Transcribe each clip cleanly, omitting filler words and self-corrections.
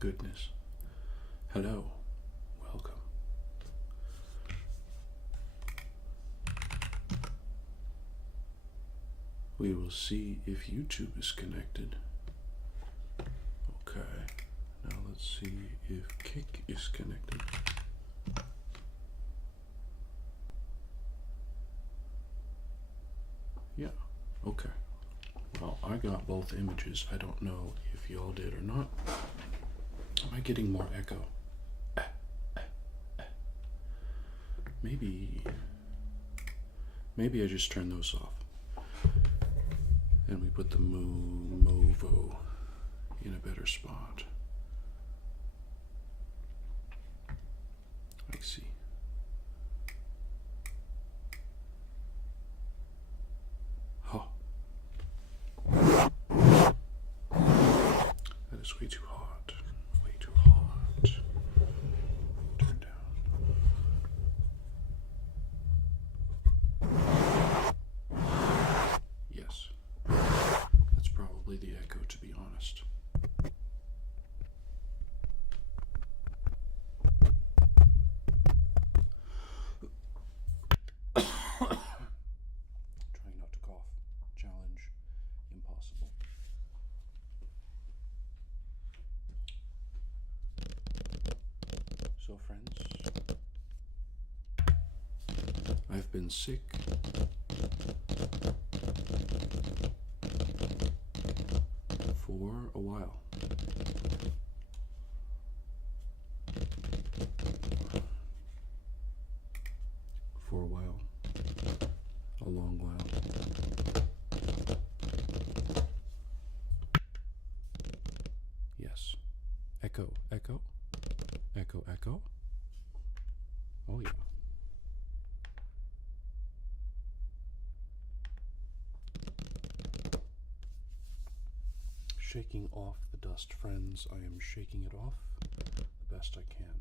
goodness. Hello. Welcome. We will see if YouTube is connected. Okay. Now let's see if Kick is connected. Yeah. Okay. Well, I got both images. I don't know if y'all did or not. Am I getting more echo? Maybe I just turn those off. And we put the Movo in a better spot. I see. Huh. That is way too hot. Way too hot. Turn down. Yes. That's probably the echo, to be honest. Trying not to cough. Challenge impossible. So, friends, I've been sick for a while. For a while. A long while. Yes. Echo, echo. Echo, echo. Oh, yeah. Shaking off the dust, friends. I am shaking it off the best I can.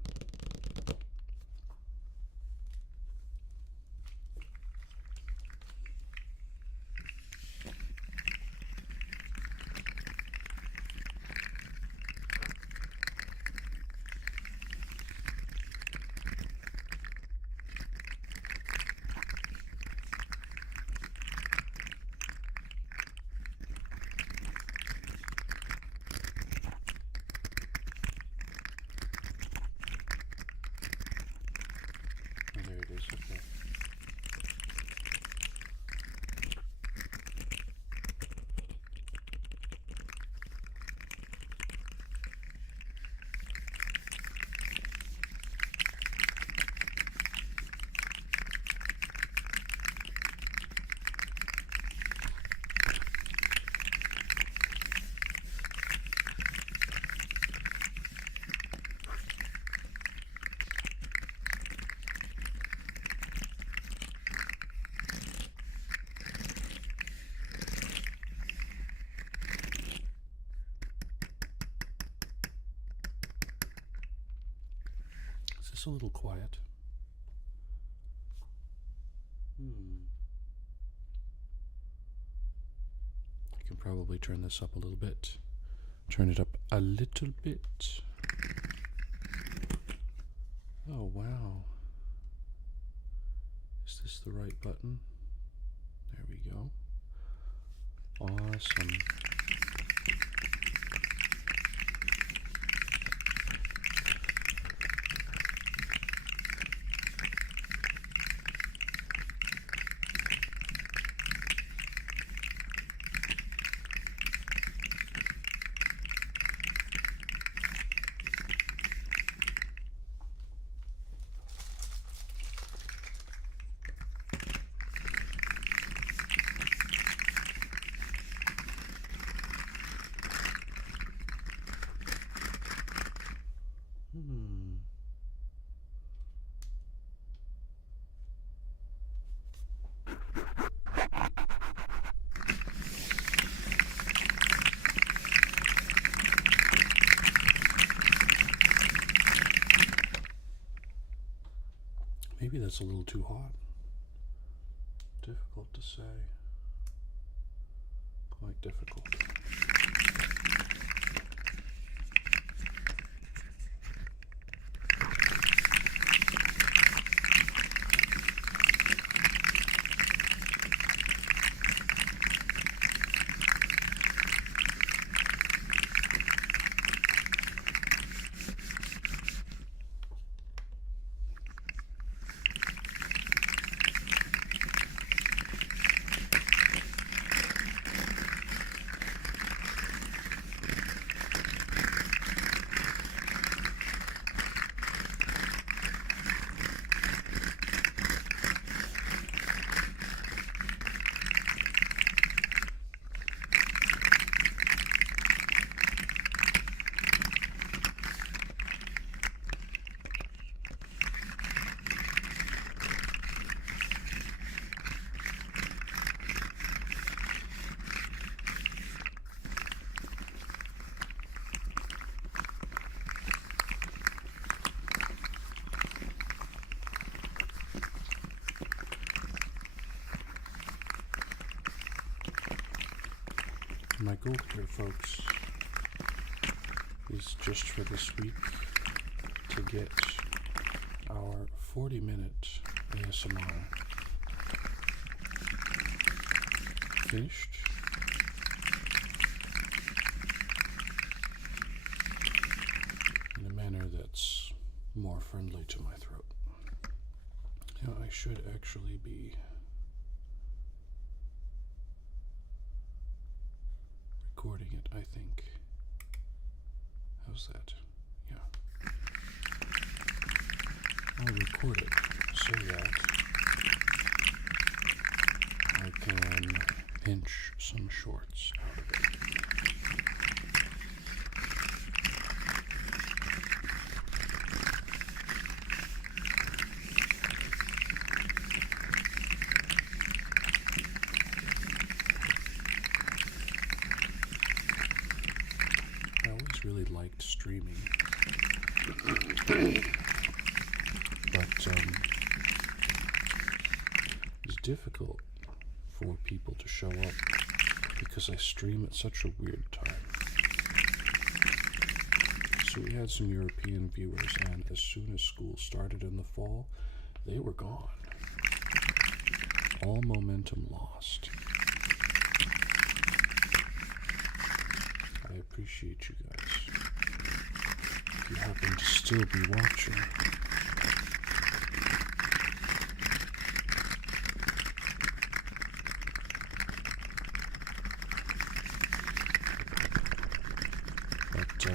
Oh, there it is. Okay. Is this a little quiet? I can probably turn this up a little bit. Turn it up a little bit. Oh, wow. Is this the right button? There we go. Awesome. Maybe that's a little too hot. Difficult to say. Quite difficult. my goal here, folks, is just for this week to get our 40-minute ASMR finished. In a manner that's more friendly to my throat. Now, I should actually be recording it, I think. How's that? Yeah. I'll record it so that I can pinch some shorts out of it. I always really liked streaming, but it's difficult for people to show up because I stream at such a weird time. So we had some European viewers, and as soon as school started in the fall, they were gone. All momentum lost. I appreciate you guys. If you happen to still be watching, but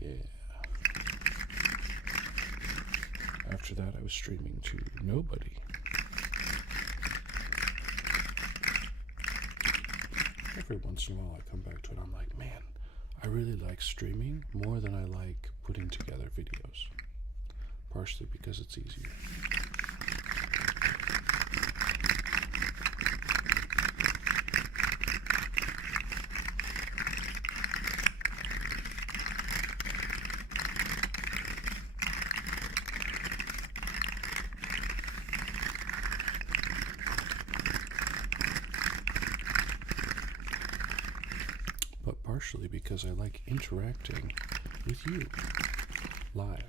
yeah. After that, I was streaming to nobody. Every once in a while I come back to it, I'm like, man, I really like streaming more than I like putting together videos. Partially because it's easier. But partially because I like interacting with you live.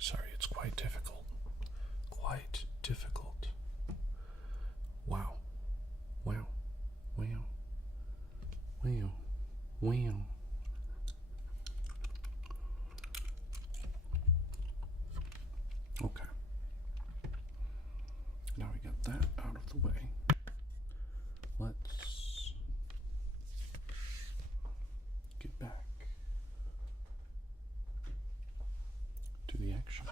Sorry, it's quite difficult. Quite difficult. Wow. Wow. Wow. Wow. Wow. Okay. Now we got that out of the way. Let's get back to the action.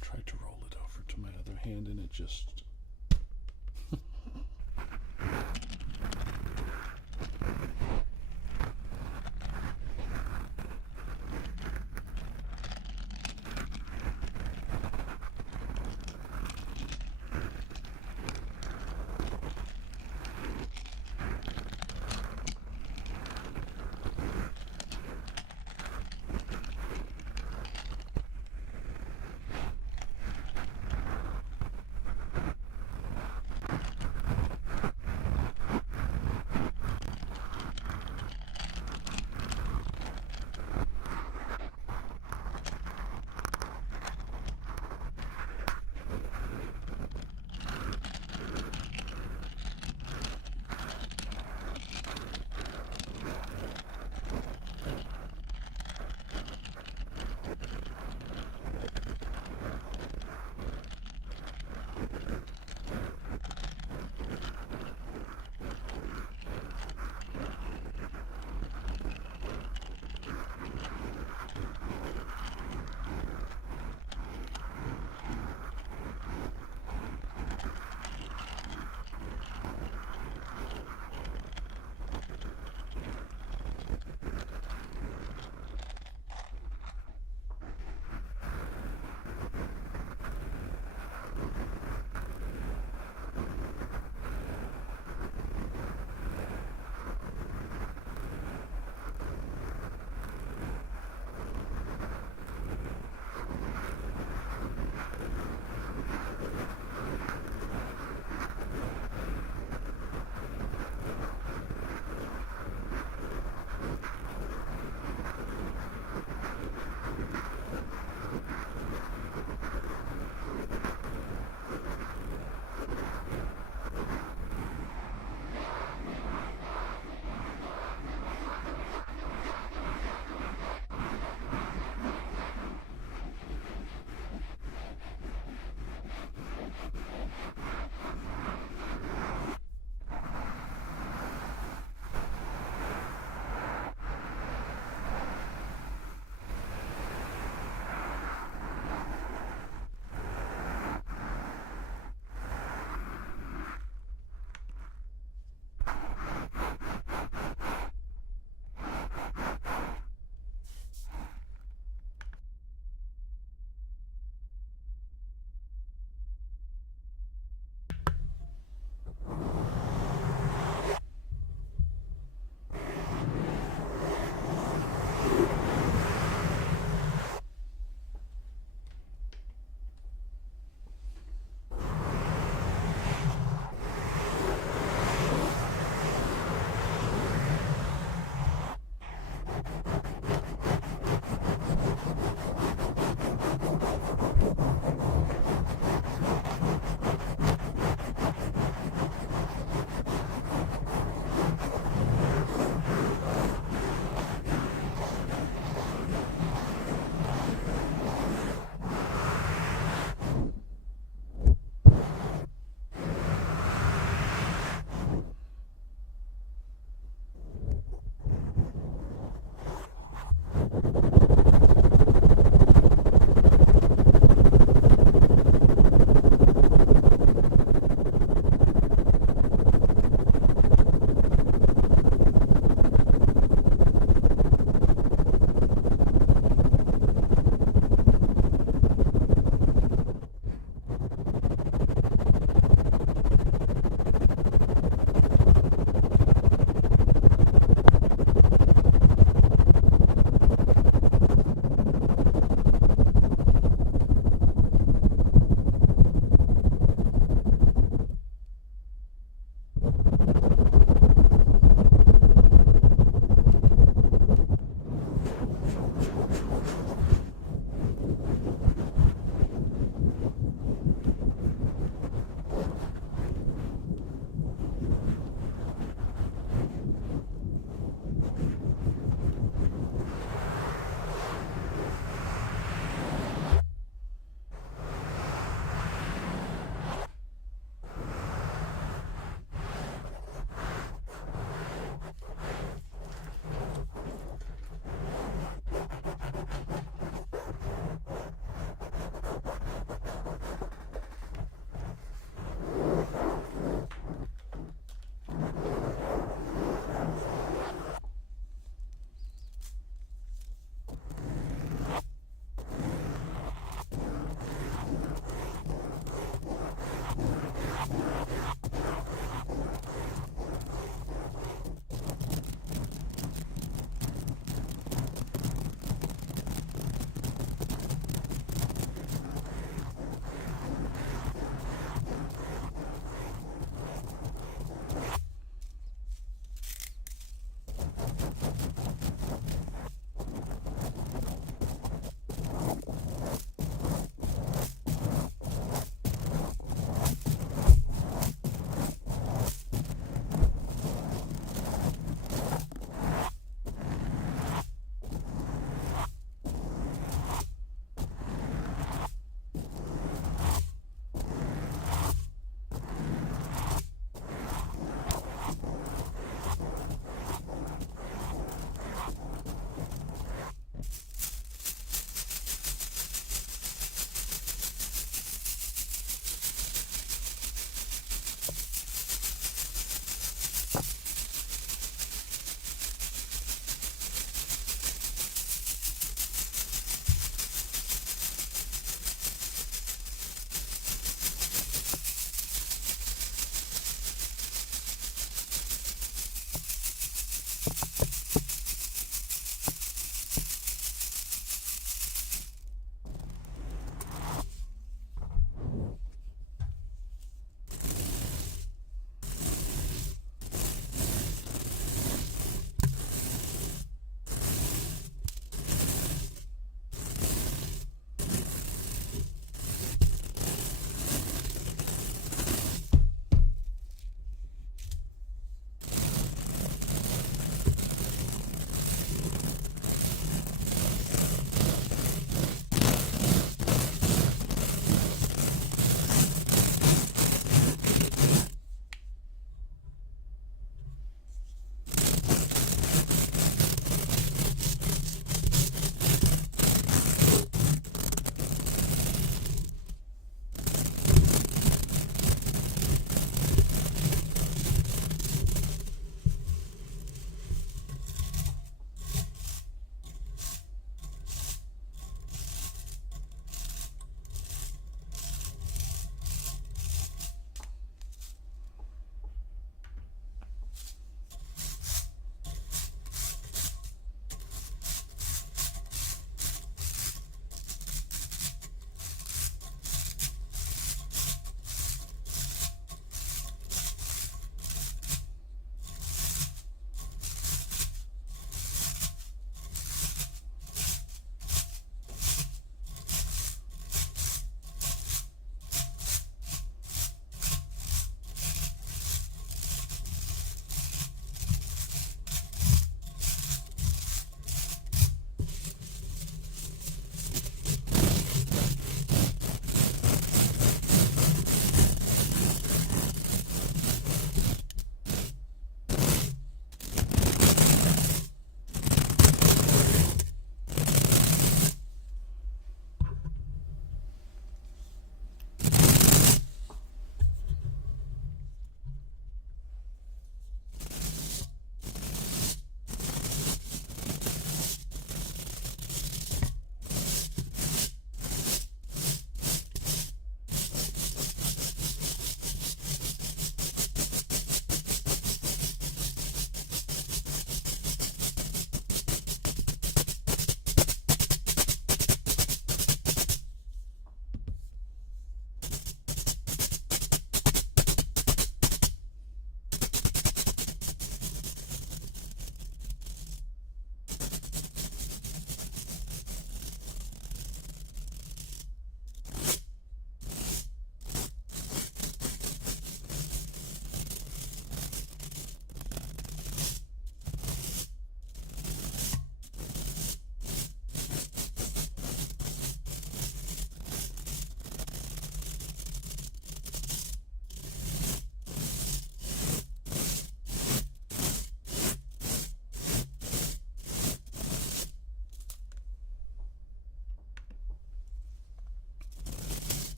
Tried to roll it over to my other hand and it just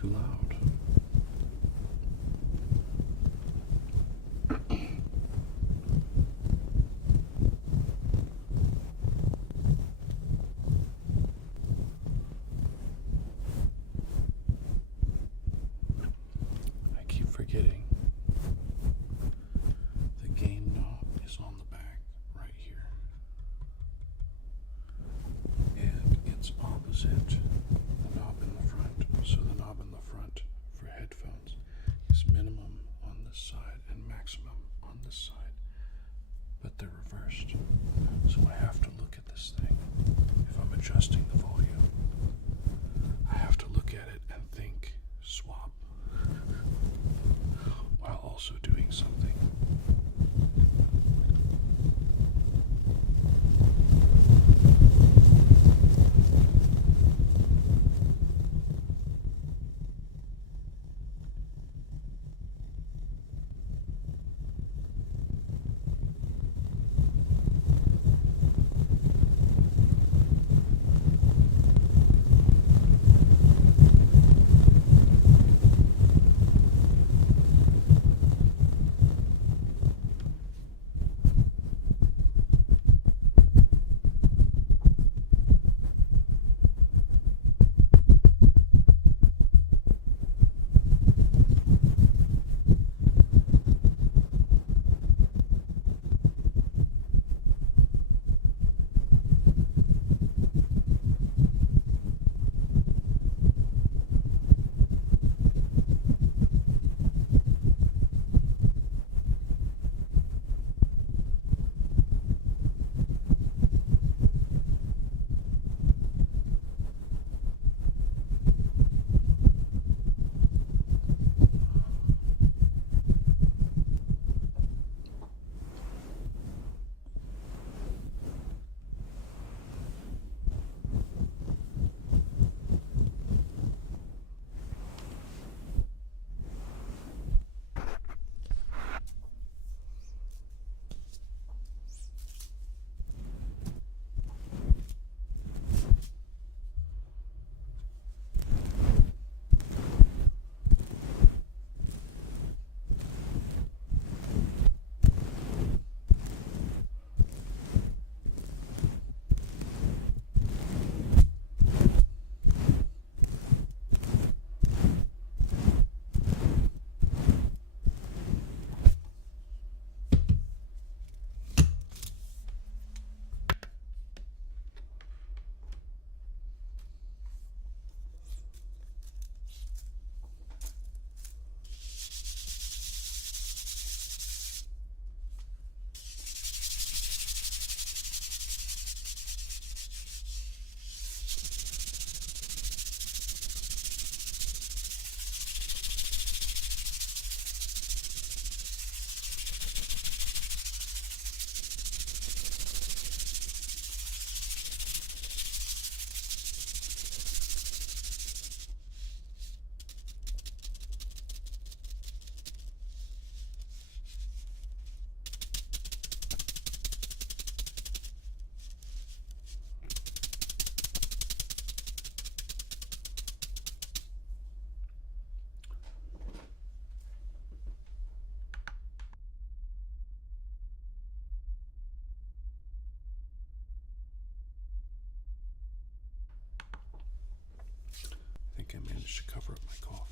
too loud. I keep forgetting the gain knob is on the back right here. And it's opposite the knob in the front. So the knob in the front for headphones is minimum on this side and maximum on this side. But they're reversed. So I have to look at this thing. If I'm adjusting the volume, I have to look at it and think swap while also doing something. I think I managed to cover up my cough.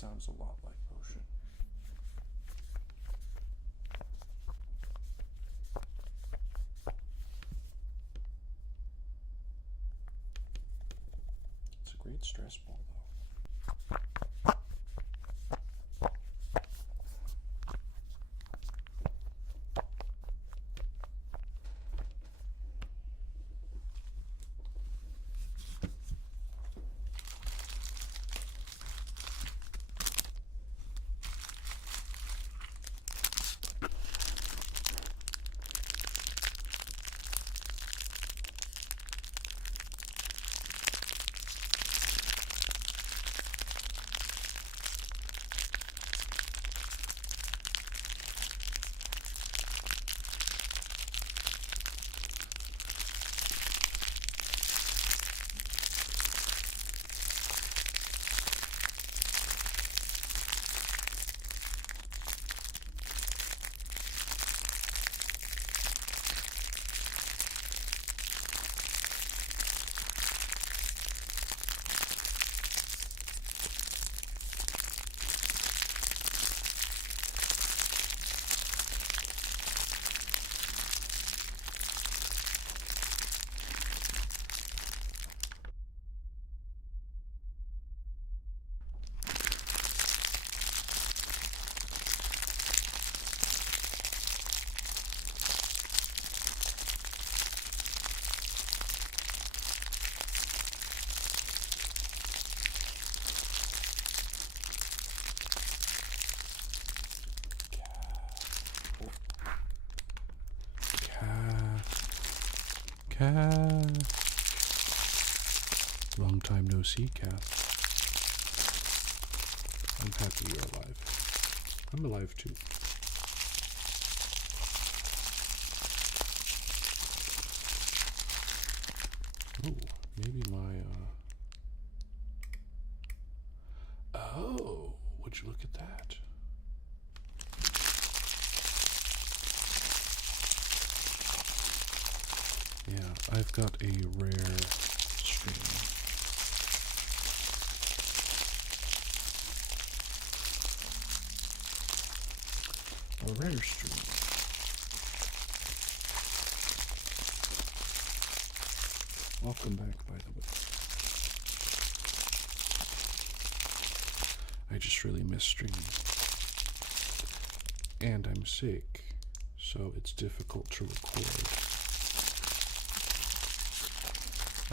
sounds a lot like motion. It's a great stress ball, though. Kath. Long time no see, Kath. I'm happy you're alive. I'm alive too. Oh, maybe my, Oh, would you look at that? Yeah, I've got a rare stream. A rare stream. Welcome back, by the way. I just really miss streaming. And I'm sick, so it's difficult to record.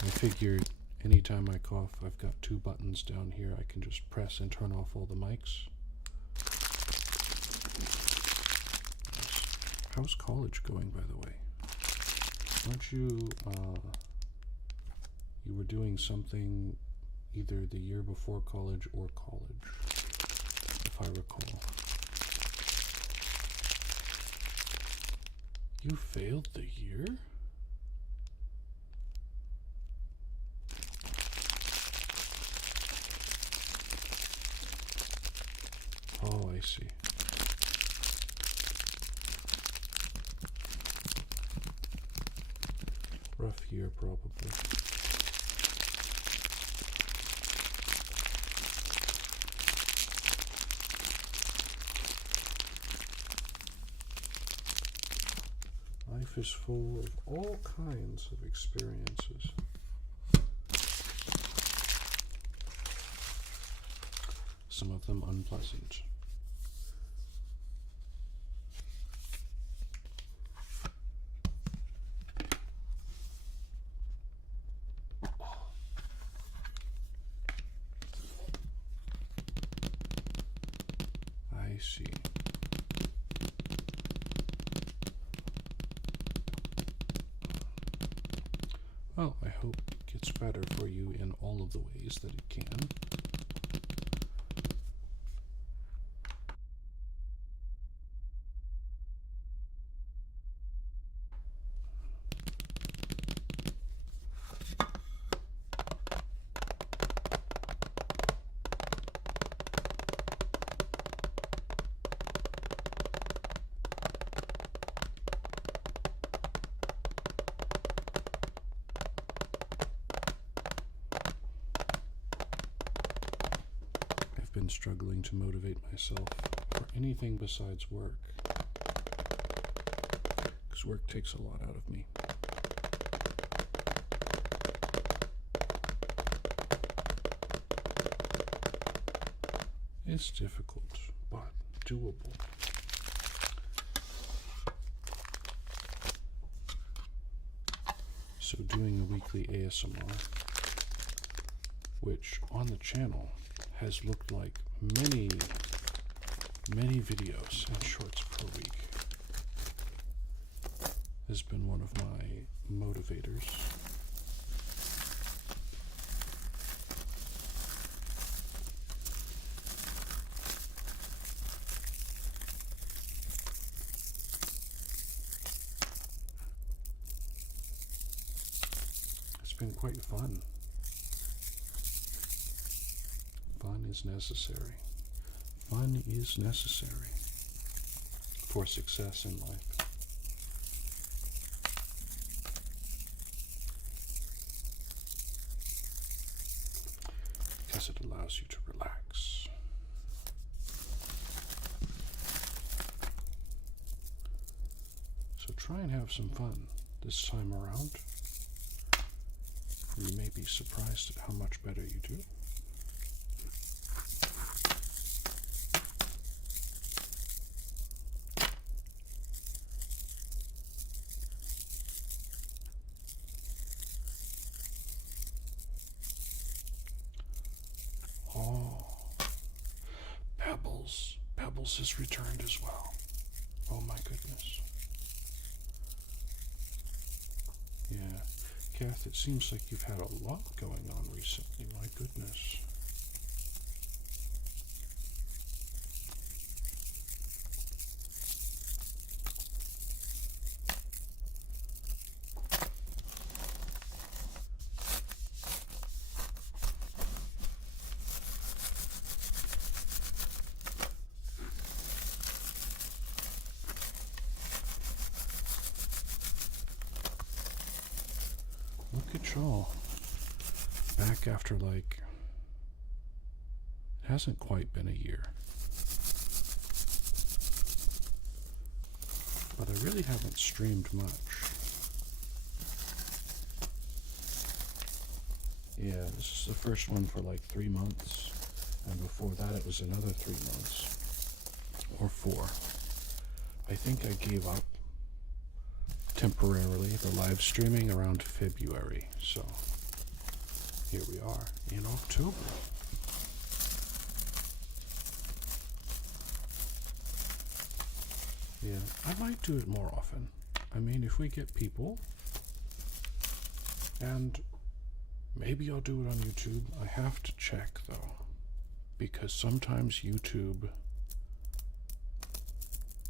I figured anytime I cough, I've got two buttons down here. I can just press and turn off all the mics. How's college going, by the way? Aren't you, you were doing something either the year before college or college, if I recall. You failed the year? Oh, I see. Rough year, probably. Life is full of all kinds of experiences. Some of them unpleasant. I see. Well, I hope it gets better for you in all of the ways that it can. been struggling to motivate myself for anything besides work. Because work takes a lot out of me. It's difficult, but doable. So doing a weekly ASMR, which on the channel has looked like many videos and shorts per week, has been one of my motivators. It's been quite fun. Fun is necessary. Fun is necessary for success in life. Because it allows you to relax. So try and have some fun this time around. You may be surprised at how much better you do. Oh, Pebbles. Pebbles has returned as well. Oh my goodness. Yeah. Kath, it seems like you've had a lot going on recently. My goodness. Look at y'all. Back after like, it hasn't quite been a year. But I really haven't streamed much. Yeah, this is the first one for like 3 months. And before that it was another 3 months. Or 4. I think I gave up temporarily the live streaming around February, so here we are in October. Yeah, I might do it more often. I mean, if we get people, and maybe I'll do it on YouTube. I have to check though, because sometimes YouTube.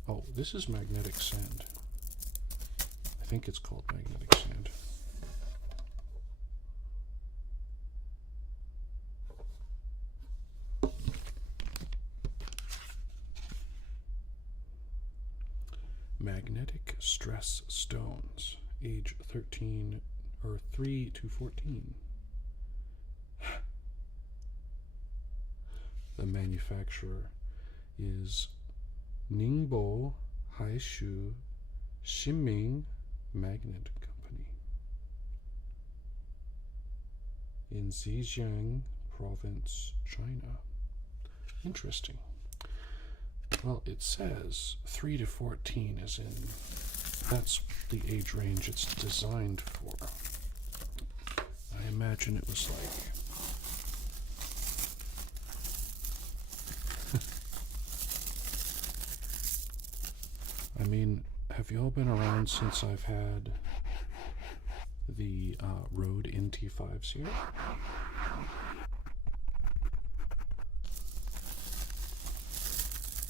Oh, this is magnetic sand. I think it's called magnetic sand. Magnetic stress stones, age 13 or 3 to 14. The manufacturer is Ningbo Haishu Xinming Magnet Company in Zhejiang Province, China. Interesting. Well, it says 3 to 14 is in, that's the age range it's designed for. I imagine it was like I mean, have y'all been around since I've had the Rode NT5s here?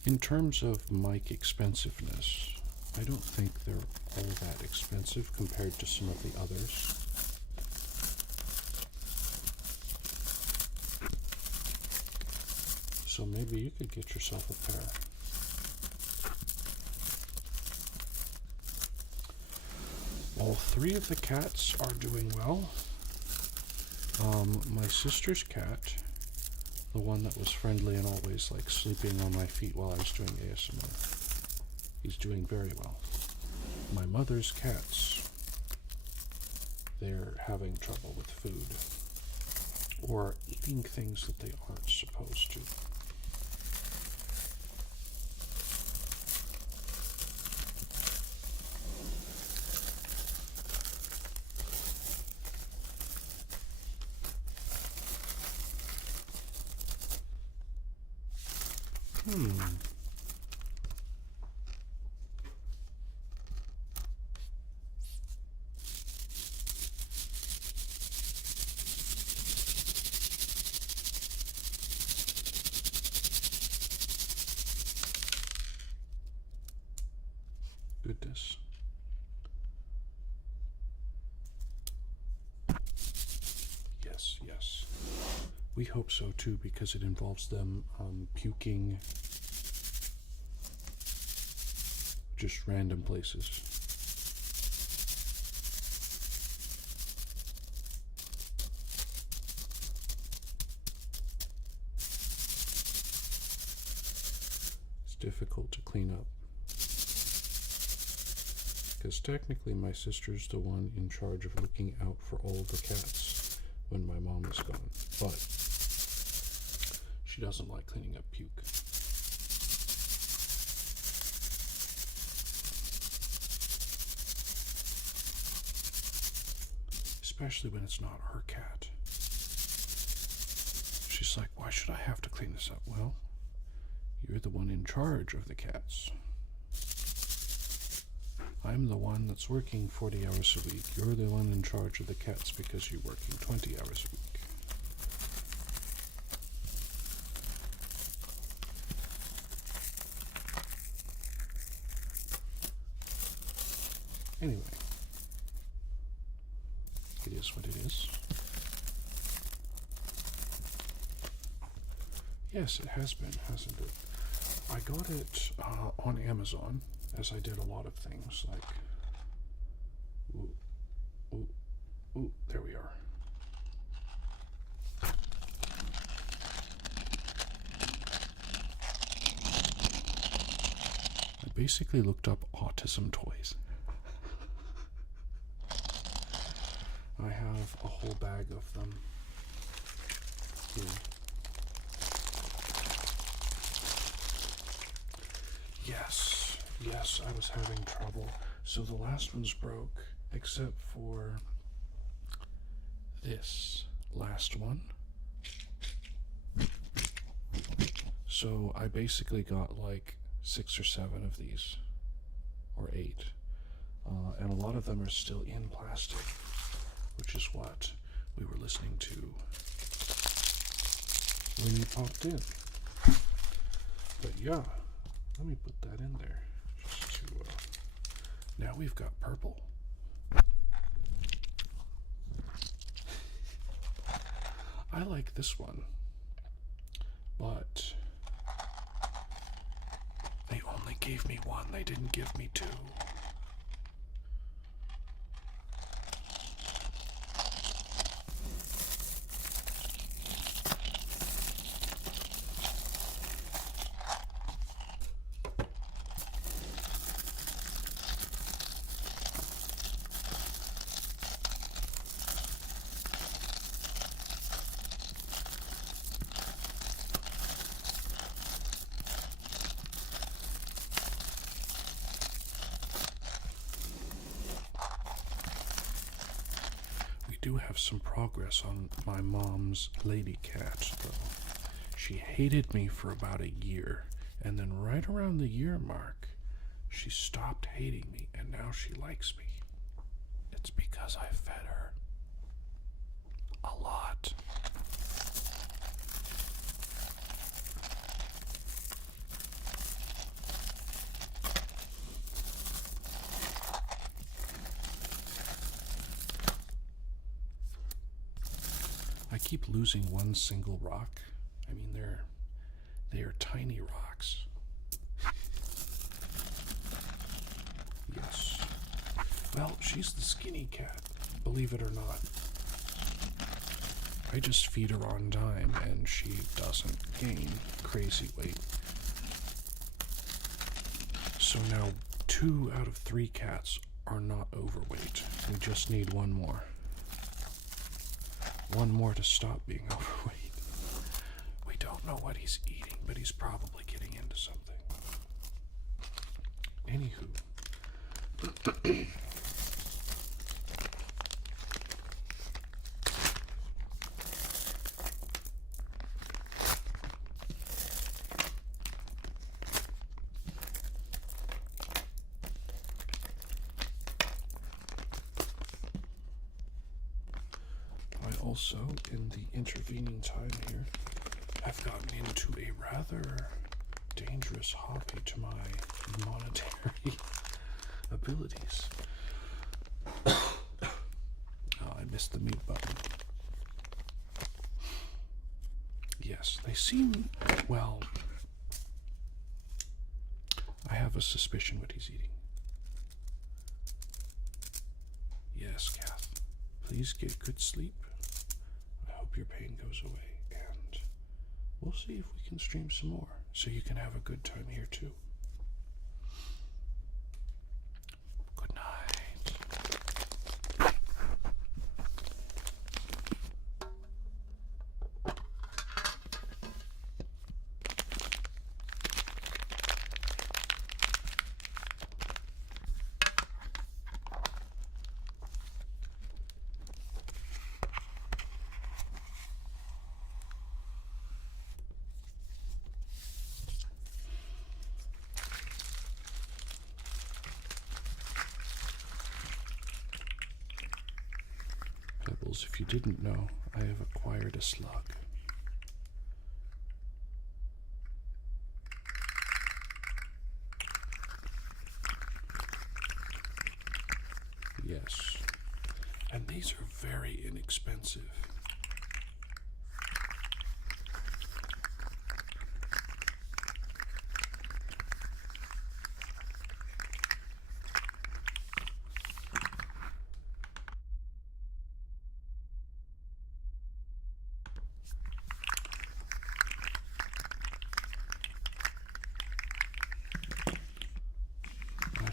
In terms of mic expensiveness, I don't think they're all that expensive compared to some of the others. So maybe you could get yourself a pair. All 3 of the cats are doing well. My sister's cat, The one that was friendly and always like sleeping on my feet while I was doing ASMR. He's doing very well. My mother's cats, they're having trouble with food or eating things that they aren't supposed to. Goodness. Yes, yes. We hope so too, because it involves them puking just random places. It's difficult to clean up. Because technically my sister's the one in charge of looking out for all the cats when my mom is gone. But she doesn't like cleaning up puke. Especially when it's not her cat. She's like, why should I have to clean this up? Well, you're the one in charge of the cats. I'm the one that's working 40 hours a week. You're the one in charge of the cats because you're working 20 hours a week. Anyway, it is what it is. Yes, it has been, hasn't it? I got it on Amazon, as I did a lot of things, like, ooh, there we are. I basically looked up autism toys. I have a whole bag of them here. Yes, I was having trouble. So the last one's broke, except for this last one. So I basically got like 6 or 7 of these, or 8. And a lot of them are still in plastic, which is what we were listening to when you popped in. But yeah, let me put that in there. Just to, now we've got purple. I like this one, but they only gave me one. They didn't give me 2. Do have some progress on my mom's lady cat, though. She hated me for about a year, and then right around the year mark, she stopped hating me, and now she likes me. It's because I fed her a lot. I keep losing one single rock. I mean, they are tiny rocks. Yes. Well, she's the skinny cat, believe it or not. I just feed her on dime and she doesn't gain crazy weight. So now 2 out of 3 cats are not overweight. We just need one more. One more to stop being overweight. We don't know what he's eating, but he's probably getting into something. Anywho. Also, in the intervening time here, I've gotten into a rather dangerous hobby to my monetary abilities. Oh, I missed the mute button. Yes, they seem, well, I have a suspicion what he's eating. Yes, Kath, please get good sleep. Your pain goes away, and we'll see if we can stream some more so you can have a good time here too. Good night. If you didn't know, I have acquired a slug. Yes, and these are very inexpensive.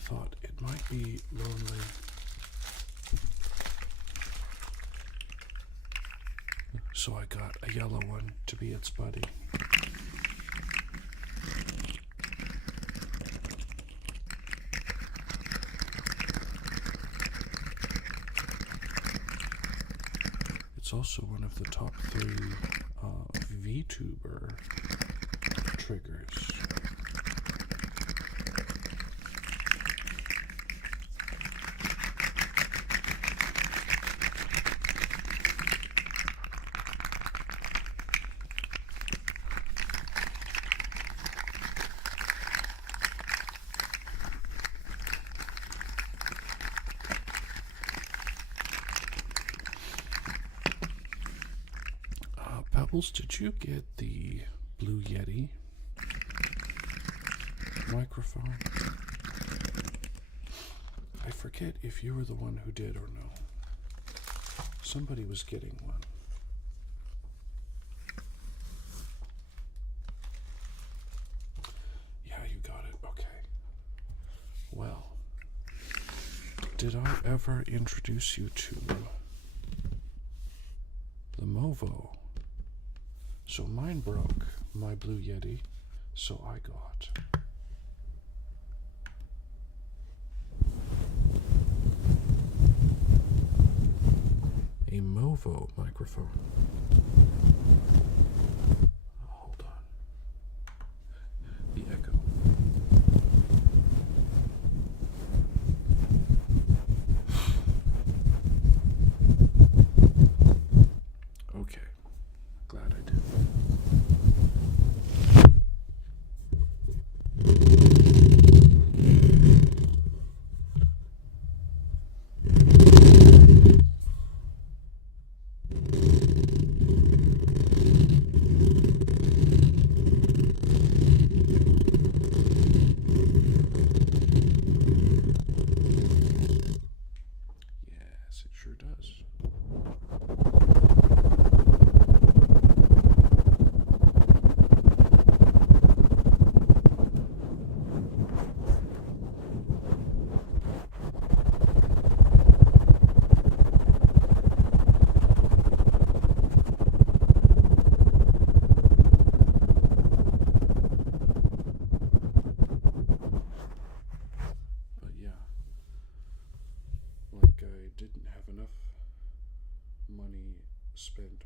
Thought it might be lonely. So I got a yellow one to be its buddy. It's also one of the top 3 VTuber triggers. Pebbles, did you get the Blue Yeti microphone? I forget if you were the one who did or no. Somebody was getting one. Yeah, you got it. Okay. Well, did I ever introduce you to the Movo? So mine broke, my Blue Yeti, so I got a Movo microphone. Hold on. The echo. Okay. Glad I did.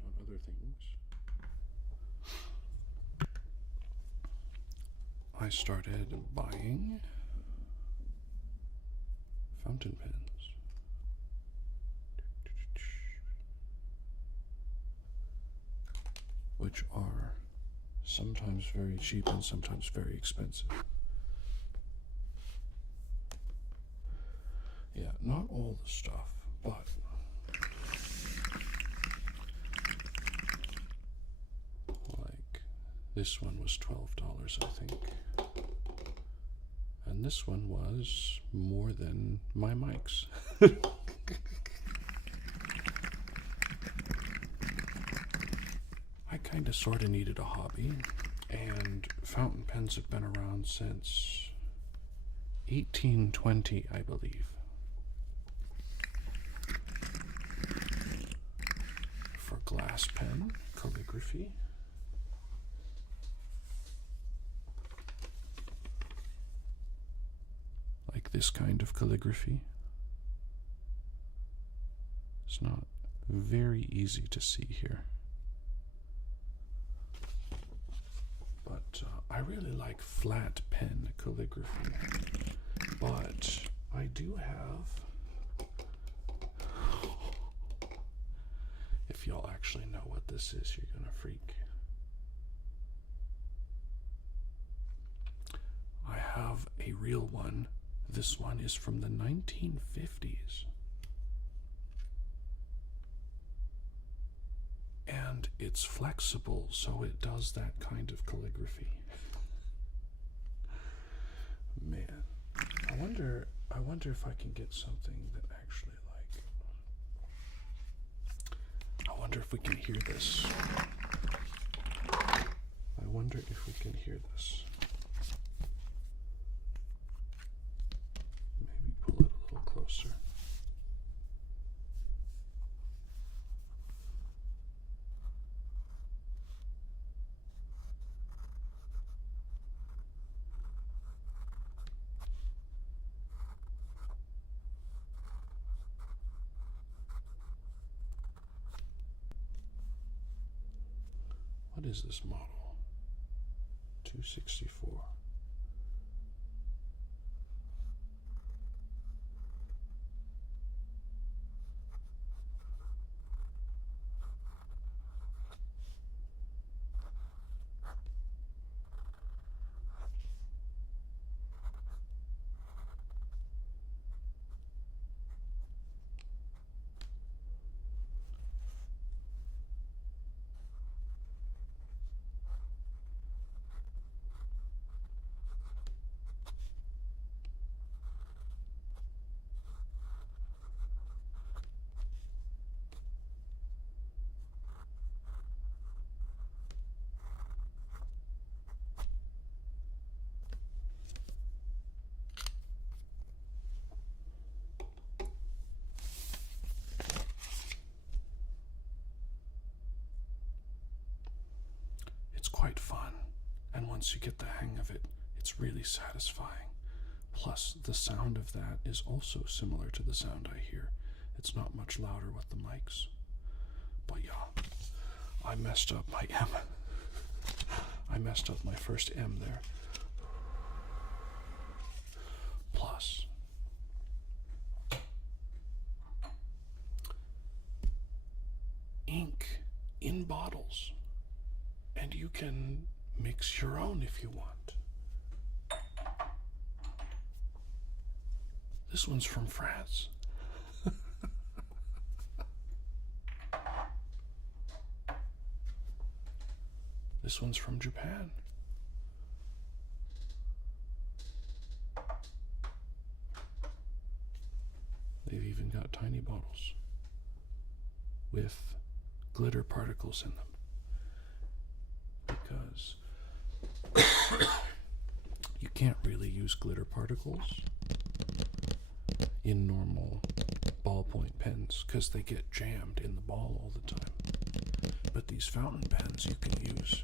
on other things, I started buying fountain pens. Which are sometimes very cheap and sometimes very expensive. Yeah, not all the stuff, but like this one was $12, I think. And this one was more than my mics. I kind of sort of needed a hobby, and fountain pens have been around since 1820, I believe. For glass pen, calligraphy. Like this kind of calligraphy. It's not very easy to see here. But I really like flat pen calligraphy. But I do have, if y'all actually know what this is, you're gonna freak. I have a real one. This one is from the 1950s. And it's flexible, so it does that kind of calligraphy. Man, I wonder if I can get something that actually, like, I wonder if we can hear this. I wonder if we can hear this. Maybe pull it a little closer. What is this model? 264. Quite fun, and once you get the hang of it, it's really satisfying. Plus, the sound of that is also similar to the sound I hear. It's not much louder with the mics. But yeah, I messed up my M. I messed up my first M there. Plus, ink in bottles. And you can mix your own if you want. This one's from France. This one's from Japan. They've even got tiny bottles with glitter particles in them. Because you can't really use glitter particles in normal ballpoint pens because they get jammed in the ball all the time. But these fountain pens you can use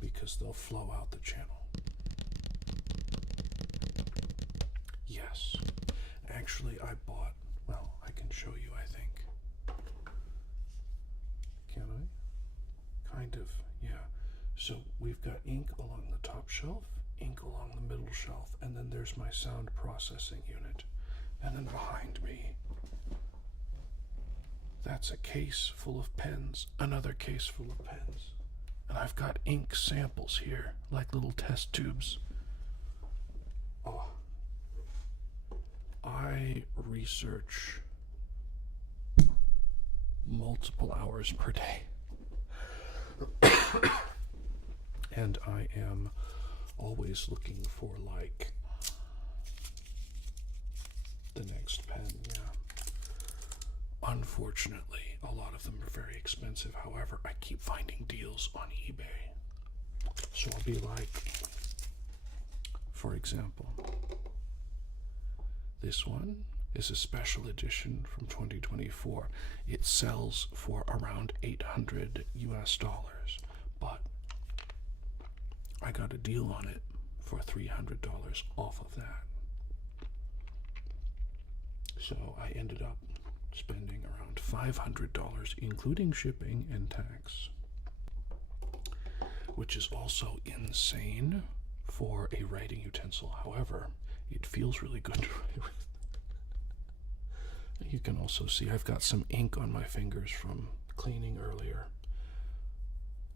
because they'll flow out the channel. Yes. Actually, I bought, well, I can show you, I think. Can I? kind of, yeah. So we've got ink along the top shelf, ink along the middle shelf, and then there's my sound processing unit. And then behind me, that's a case full of pens, another case full of pens. And I've got ink samples here, like little test tubes. Oh, I research multiple hours per day. And I am always looking for, like, the next pen, yeah. Unfortunately, a lot of them are very expensive. However, I keep finding deals on eBay. So I'll be like, for example, this one is a special edition from 2024. It sells for around $800 US, but I got a deal on it for $300 off of that. So I ended up spending around $500, including shipping and tax, which is also insane for a writing utensil. However, it feels really good to write with. You can also see I've got some ink on my fingers from cleaning earlier.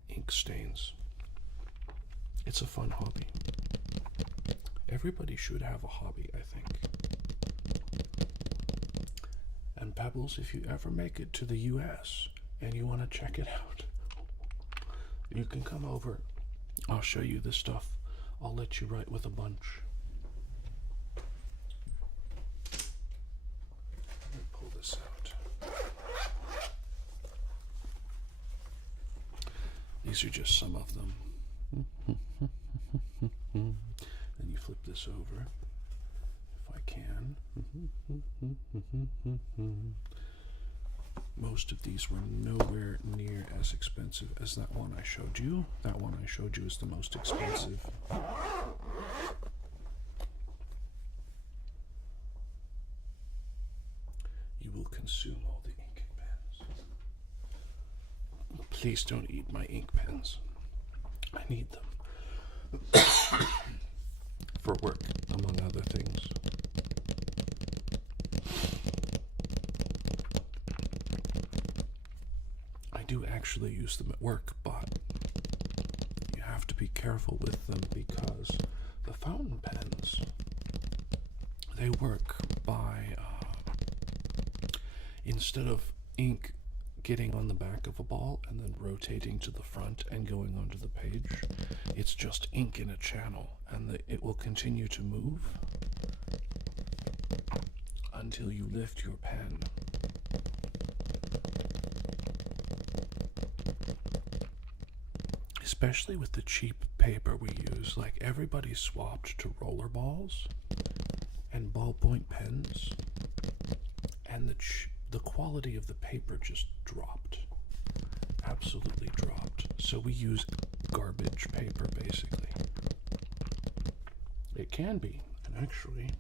Ink stains. It's a fun hobby. Everybody should have a hobby, I think. And Pebbles, if you ever make it to the US and you want to check it out, you can come over. I'll show you the stuff. I'll let you write with a bunch. Let me pull this out. These are just some of them. Then you flip this over, if I can. Most of these were nowhere near as expensive as that one I showed you. That one I showed you is the most expensive. You will consume all the ink pens. Please don't eat my ink pens. I need them for work, among other things. I do actually use them at work, but you have to be careful with them because the fountain pens, they work by, instead of ink getting on the back of a ball and then rotating to the front and going onto the page, it's just ink in a channel, and it will continue to move until you lift your pen. Especially with the cheap paper we use, like everybody swapped to roller balls and ballpoint pens, and the quality of the paper just dropped. Absolutely dropped. So we use garbage paper, basically. It can be, and actually,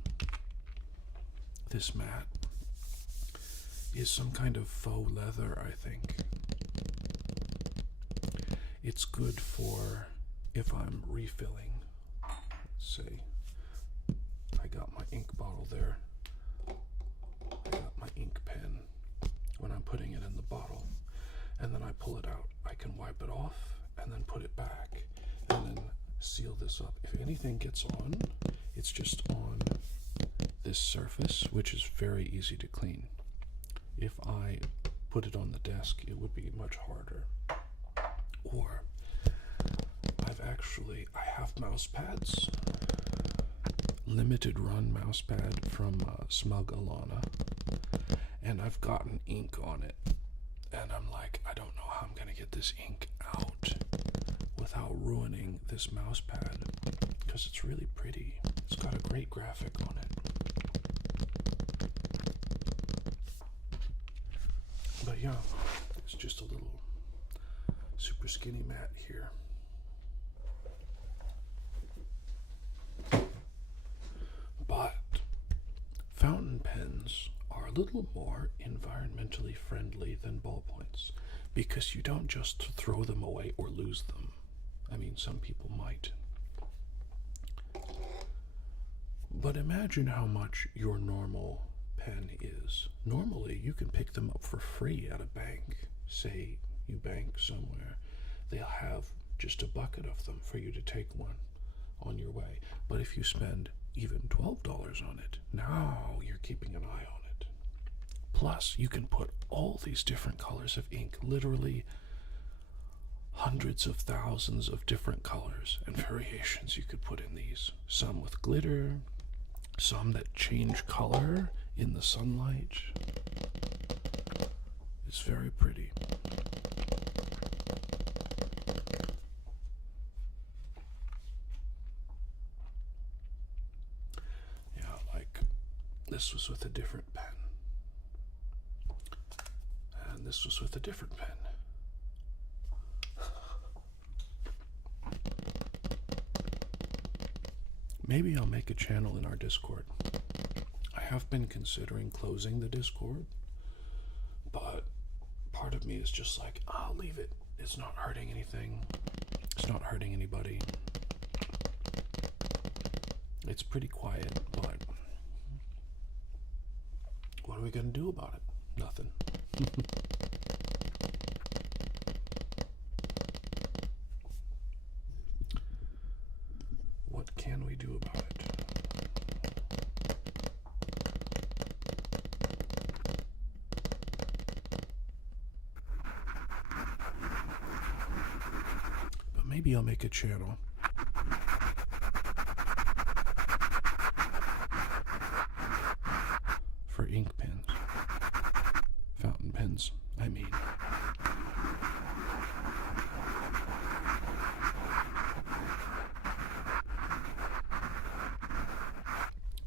this mat is some kind of faux leather, I think. It's good for if I'm refilling. Let's see. I got my ink bottle there. I got my ink pen. When I'm putting it in the bottle, and then I pull it out, I can wipe it off and then put it back and then seal this up. If anything gets on, it's just on this surface, which is very easy to clean. If I put it on the desk, it would be much harder. Or I have mouse pads, limited run mouse pad from Smug Alana, and I've gotten ink on it, and I'm like, I don't know how I'm gonna get this ink out without ruining this mouse pad, because it's really pretty. It's got a great graphic on it. But yeah, it's just a little super skinny mat here. But fountain pens are a little more environmentally friendly than ballpoints because you don't just throw them away or lose them. I mean, some people might. But imagine how much your normal pen is. Normally, you can pick them up for free at a bank. Say you bank somewhere, they'll have just a bucket of them for you to take one on your way. But if you spend even $12 on it, now you're keeping an eye on it. Plus, you can put all these different colors of ink, literally hundreds of thousands of different colors and variations you could put in these. Some with glitter, some that change color in the sunlight. It's very pretty. Yeah, like this was with a different pen. And this was with a different pen. Maybe I'll make a channel in our Discord. I have been considering closing the Discord, but part of me is just like, I'll leave it. It's not hurting anything. It's not hurting anybody. It's pretty quiet, but what are we going to do about it? Nothing. What can we do about it? But maybe I'll make a channel for ink pens. Fountain pens, I mean.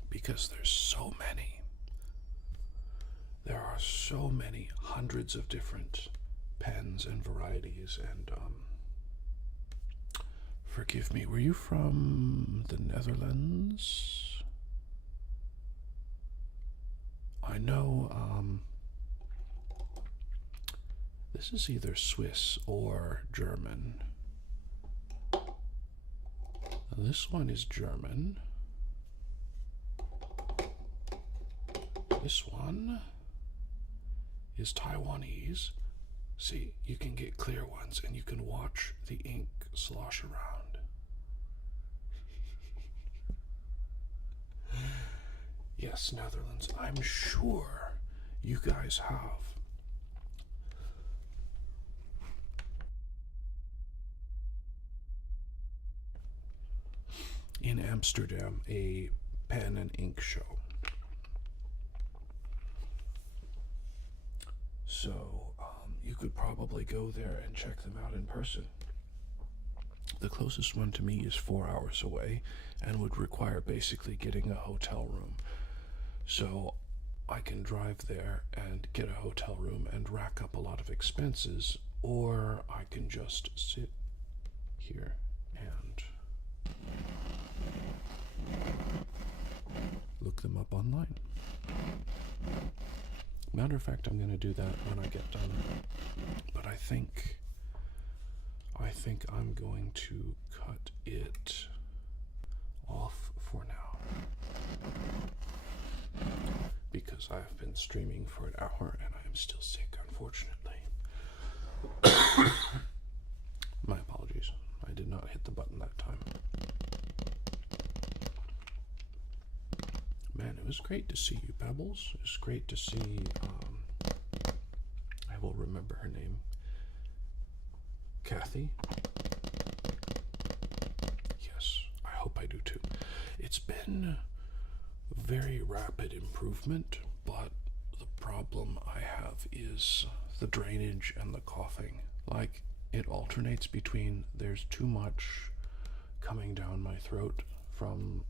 Because there's so many. There are so many, hundreds of different pens and varieties. And forgive me, were you from the Netherlands? I know this is either Swiss or German. This one is German. This one is Taiwanese. See, you can get clear ones and you can watch the ink slosh around. Yes, Netherlands, I'm sure you guys have. In Amsterdam, a pen and ink show. So you could probably go there and check them out in person. The closest one to me is 4 hours away and would require basically getting a hotel room. So I can drive there and get a hotel room and rack up a lot of expenses, or I can just sit here and look them up online. Matter of fact, I'm going to do that when I get done. But I think I'm going to cut it off for now. Because I've been streaming for an hour and I am still sick, unfortunately. My apologies. I did not hit the button that time. Man, it was great to see you, Pebbles. It was great to see, I will remember her name, Kathy. Yes, I hope I do too. It's been very rapid improvement, but the problem I have is the drainage and the coughing. Like, it alternates between there's too much coming down my throat from,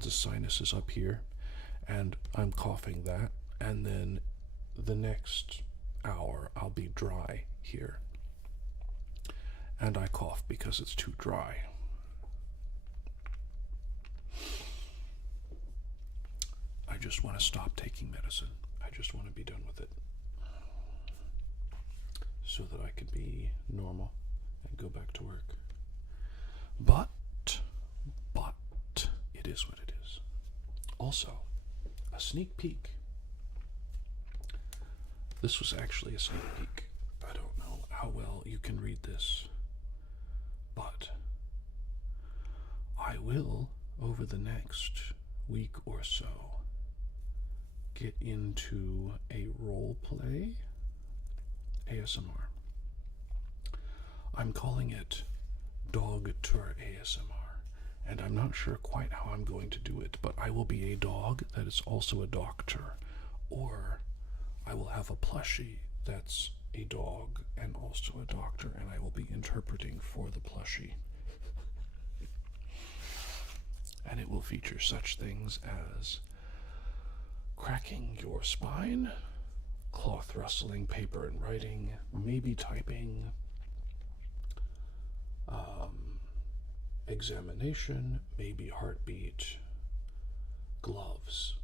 the sinuses up here, and I'm coughing that, and then the next hour I'll be dry here, and I cough because it's too dry. I just want to stop taking medicine. I just want to be done with it so that I can be normal and go back to work. But it is what it is. Also, a sneak peek. This was actually a sneak peek. I don't know how well you can read this, but I will, over the next week or so, get into a role play ASMR. I'm calling it Dog Tour ASMR, and I'm not sure quite how I'm going to do it, but I will be a dog that is also a doctor, or I will have a plushie that's a dog and also a doctor, and I will be interpreting for the plushie. And it will feature such things as cracking your spine, cloth rustling, paper and writing, maybe typing, examination, maybe heartbeat, gloves.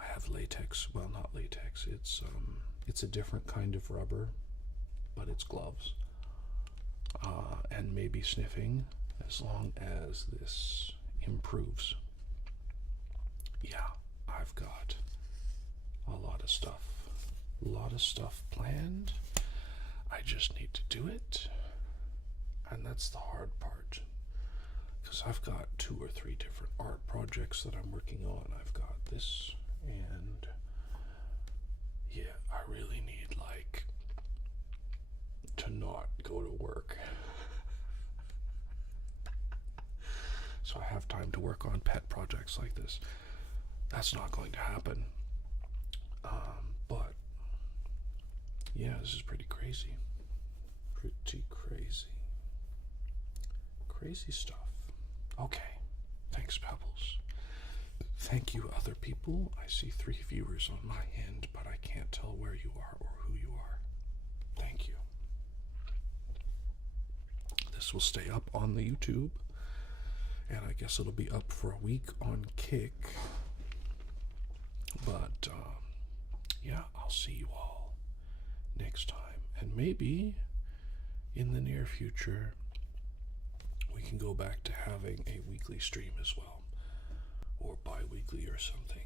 I have latex. Well, not latex. It's a different kind of rubber, but it's gloves. And maybe sniffing, as long as this improves. Yeah, I've got a lot of stuff. A lot of stuff planned. I just need to do it. And that's the hard part. Because I've got 2 or 3 different art projects that I'm working on. I've got this, and yeah, I really need, like, to not go to work. So I have time to work on pet projects like this. That's not going to happen. But yeah, this is pretty crazy. Pretty crazy. Crazy stuff. Okay. Thanks, Pebbles. Thank you, other people. I see 3 viewers on my end, but I can't tell where you are or who you are. Thank you. This will stay up on the YouTube, and I guess it'll be up for a week on Kick. But yeah, I'll see you all next time, and maybe in the near future we can go back to having a weekly stream as well, or bi-weekly or something.